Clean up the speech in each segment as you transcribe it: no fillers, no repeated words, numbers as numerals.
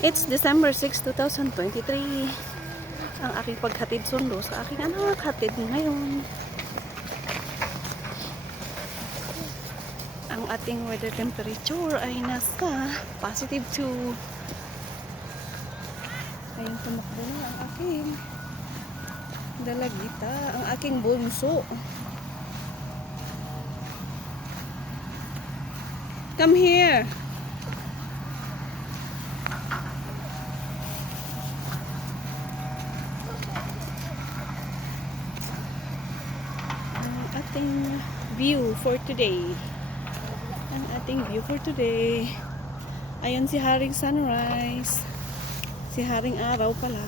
It's December 6, 2023. Ang aking paghatid sundo sa aking anak. Hatid ngayon. Ang ating weather temperature ay nasa positive 2. Ayun, tumakbo na ang aking dalagita. Ang aking bunso. Come here. Ang ating view for today. Ang ating view for today. Ayun si Haring Sunrise. Si Haring Araw pala.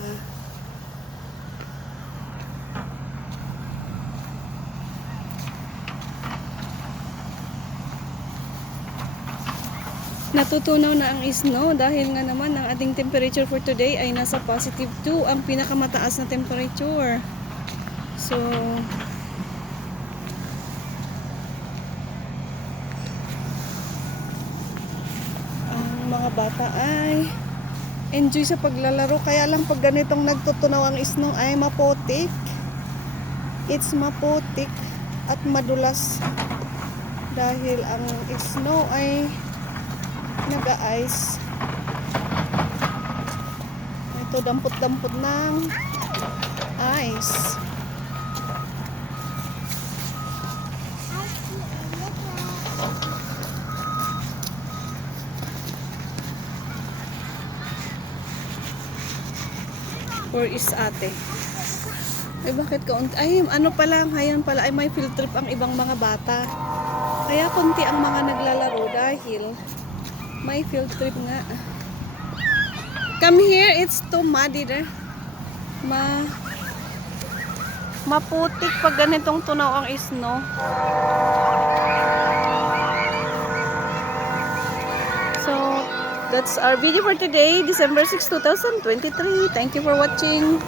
Natutunaw na ang snow dahil nga naman ang ating temperature for today ay nasa positive 2, ang pinakamataas na temperature. So, ang mga bata ay enjoy sa paglalaro. Kaya lang pag ganitong nagtutunaw ang snow ay maputik. It's maputik at madulas dahil ang snow ay nag-ice. Ito dampot-dampot ng ice. Or is ate? Ay bakit kaunti? Ay ano pala, ngayon pala ay may field trip ang ibang mga bata. Kaya konti ang mga naglalaro dahil may field trip nga. Come here, it's too muddy there. Maputik pag ganitong tunaw ang snow. So, that's our video for today, December 6, 2023. Thank you for watching.